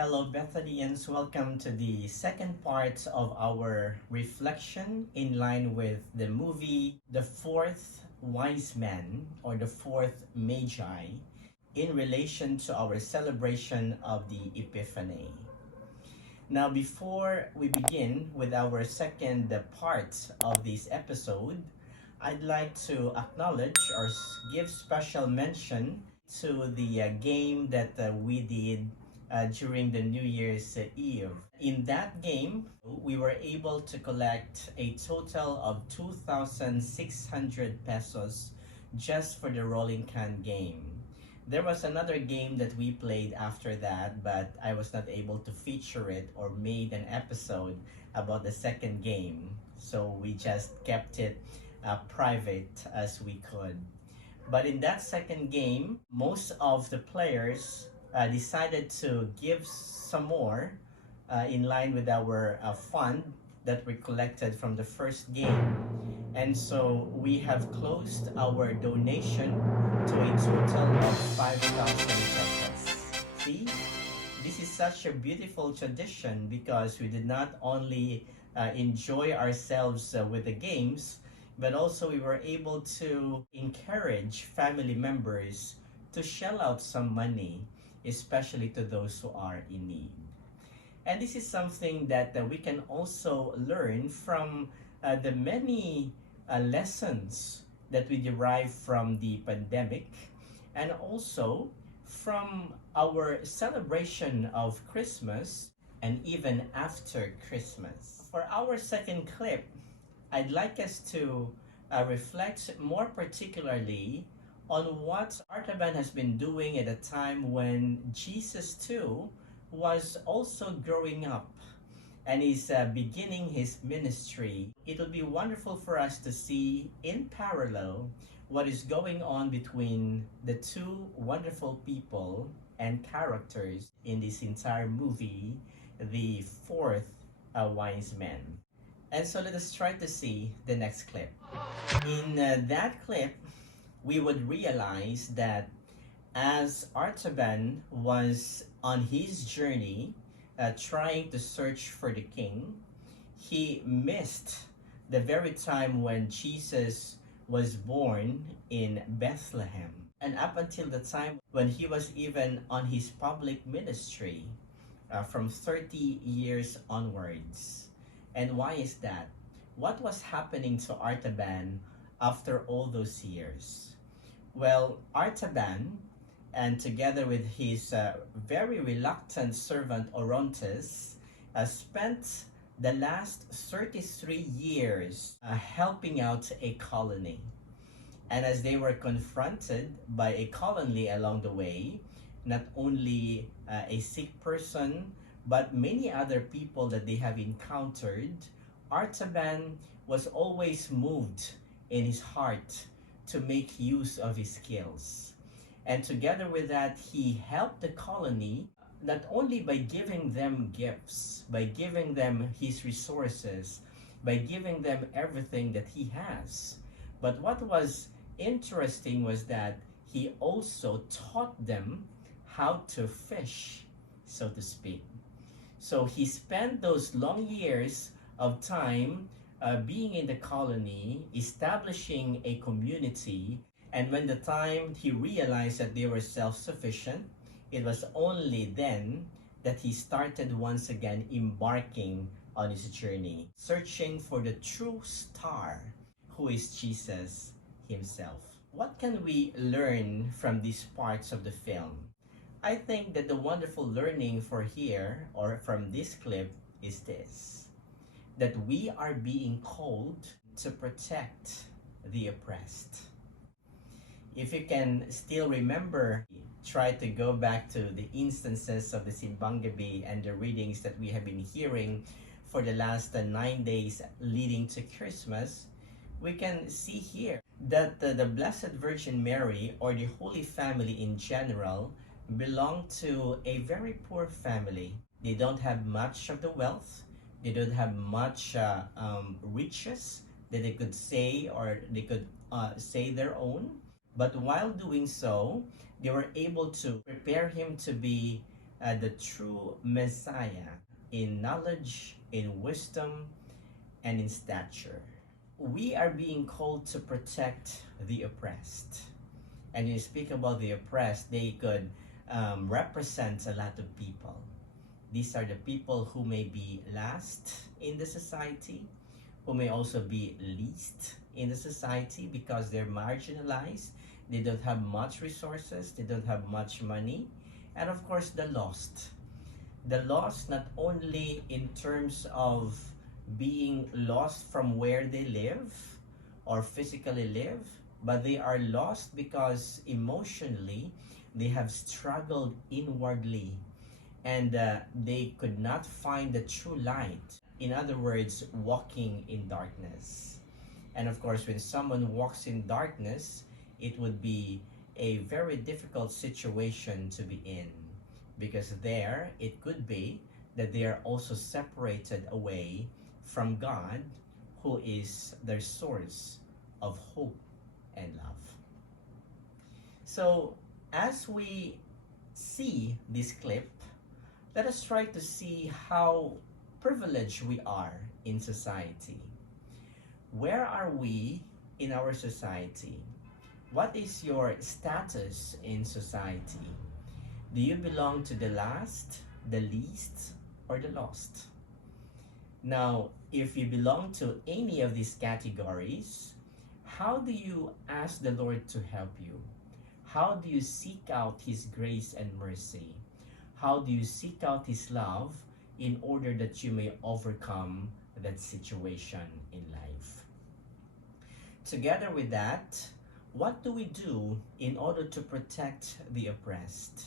Hello, Bethanians. Welcome to the second part of our reflection in line with the movie The Fourth Wise Man or The Fourth Magi in relation to our celebration of the Epiphany. Now, before we begin with our second part of this episode, I'd like to acknowledge or give special mention to the game that we did during the New Year's Eve. In that game, we were able to collect a total of 2,600 pesos just for the rolling can game. There was another game that we played after that, but I was not able to feature it or made an episode about the second game. So we just kept it private as we could. But in that second game, most of the players decided to give some more in line with our fund that we collected from the first game. And so we have closed our donation to a total of 5,000 pesos. See, this is such a beautiful tradition because we did not only enjoy ourselves with the games, but also we were able to encourage family members to shell out some money, especially to those who are in need. And this is something that we can also learn from the many lessons that we derive from the pandemic and also from our celebration of Christmas and even after Christmas. For our second clip, I'd like us to reflect more particularly on what Artaban has been doing at a time when Jesus too was also growing up and is beginning his ministry. It would be wonderful for us to see in parallel what is going on between the two wonderful people and characters in this entire movie, The Fourth Wise Man. And so let us try to see the next clip. In that clip, we would realize that as Artaban was on his journey trying to search for the king, he missed the very time when Jesus was born in Bethlehem. And up until the time when he was even on his public ministry from 30 years onwards. And why is that? What was happening to Artaban after all those years? Well, Artaban, and together with his very reluctant servant Orontes, spent the last 33 years helping out a colony. And as they were confronted by a colony along the way, not only a sick person, but many other people that they have encountered, Artaban was always moved in his heart to make use of his skills. And together with that, he helped the colony not only by giving them gifts, by giving them his resources, by giving them everything that he has. But what was interesting was that he also taught them how to fish, so to speak. So he spent those long years of time being in the colony, establishing a community, and when the time he realized that they were self-sufficient, it was only then that he started once again embarking on his journey, searching for the true star, who is Jesus himself. What can we learn from these parts of the film? I think that the wonderful learning for here or from this clip is this, that we are being called to protect the oppressed. If you can still remember, try to go back to the instances of the Simbang Gabi and the readings that we have been hearing for the last 9 days leading to Christmas, we can see here that the Blessed Virgin Mary or the Holy Family in general belong to a very poor family. They don't have much of the wealth. They don't have much riches that they could say or they could say their own. But while doing so, they were able to prepare him to be the true Messiah in knowledge, in wisdom, and in stature. We are being called to protect the oppressed. And you speak about the oppressed, they could represent a lot of people. These are the people who may be last in the society, who may also be least in the society because they're marginalized, they don't have much resources, they don't have much money, and of course the lost. The lost not only in terms of being lost from where they live or physically live, but they are lost because emotionally they have struggled inwardly and they could not find the true light. In other words, walking in darkness. And of course, when someone walks in darkness, it would be a very difficult situation to be in, because there it could be that they are also separated away from God, who is their source of hope and love. So, as we see this clip, let us try to see how privileged we are in society. Where are we in our society? What is your status in society? Do you belong to the last, the least, or the lost? Now, if you belong to any of these categories, how do you ask the Lord to help you? How do you seek out His grace and mercy? How do you seek out His love in order that you may overcome that situation in life? Together with that, what do we do in order to protect the oppressed?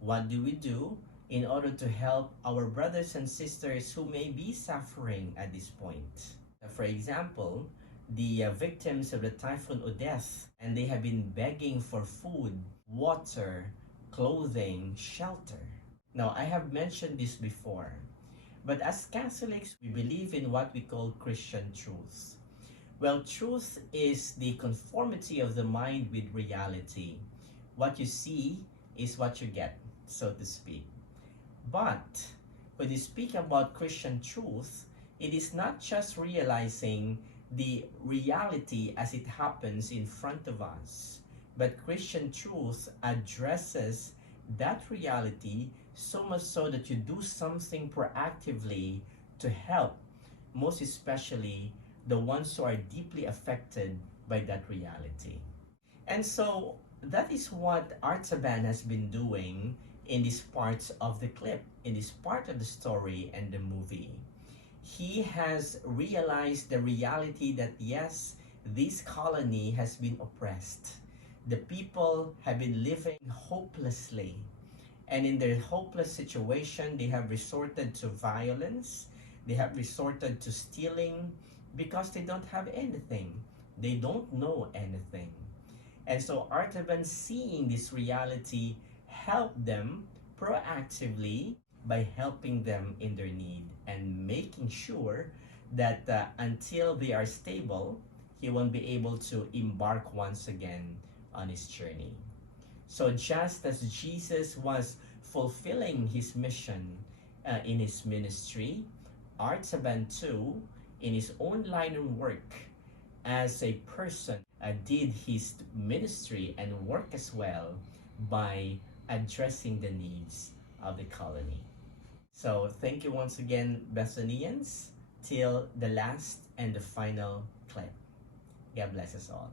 What do we do in order to help our brothers and sisters who may be suffering at this point? For example, the victims of the Typhoon Odette, and they have been begging for food, water, clothing, shelter. Now, I have mentioned this before, but as Catholics, we believe in what we call Christian truth. Well, truth is the conformity of the mind with reality. What you see is what you get, so to speak. But when you speak about Christian truth, it is not just realizing the reality as it happens in front of us, but Christian truth addresses that reality so much so that you do something proactively to help, most especially the ones who are deeply affected by that reality. And so that is what Artaban has been doing in this part of the clip, in this part of the story and the movie. He has realized the reality that yes, this colony has been oppressed. The people have been living hopelessly. And in their hopeless situation, they have resorted to violence. They have resorted to stealing because they don't have anything. They don't know anything. And so Artaban, seeing this reality, helped them proactively by helping them in their need and making sure that until they are stable, he won't be able to embark once again on his journey. So just as Jesus was fulfilling his mission in his ministry, Artaban too, in his own line of work as a person, did his ministry and work as well by addressing the needs of the colony. So thank you once again, Bethanians, till the last and the final clip. God bless us all.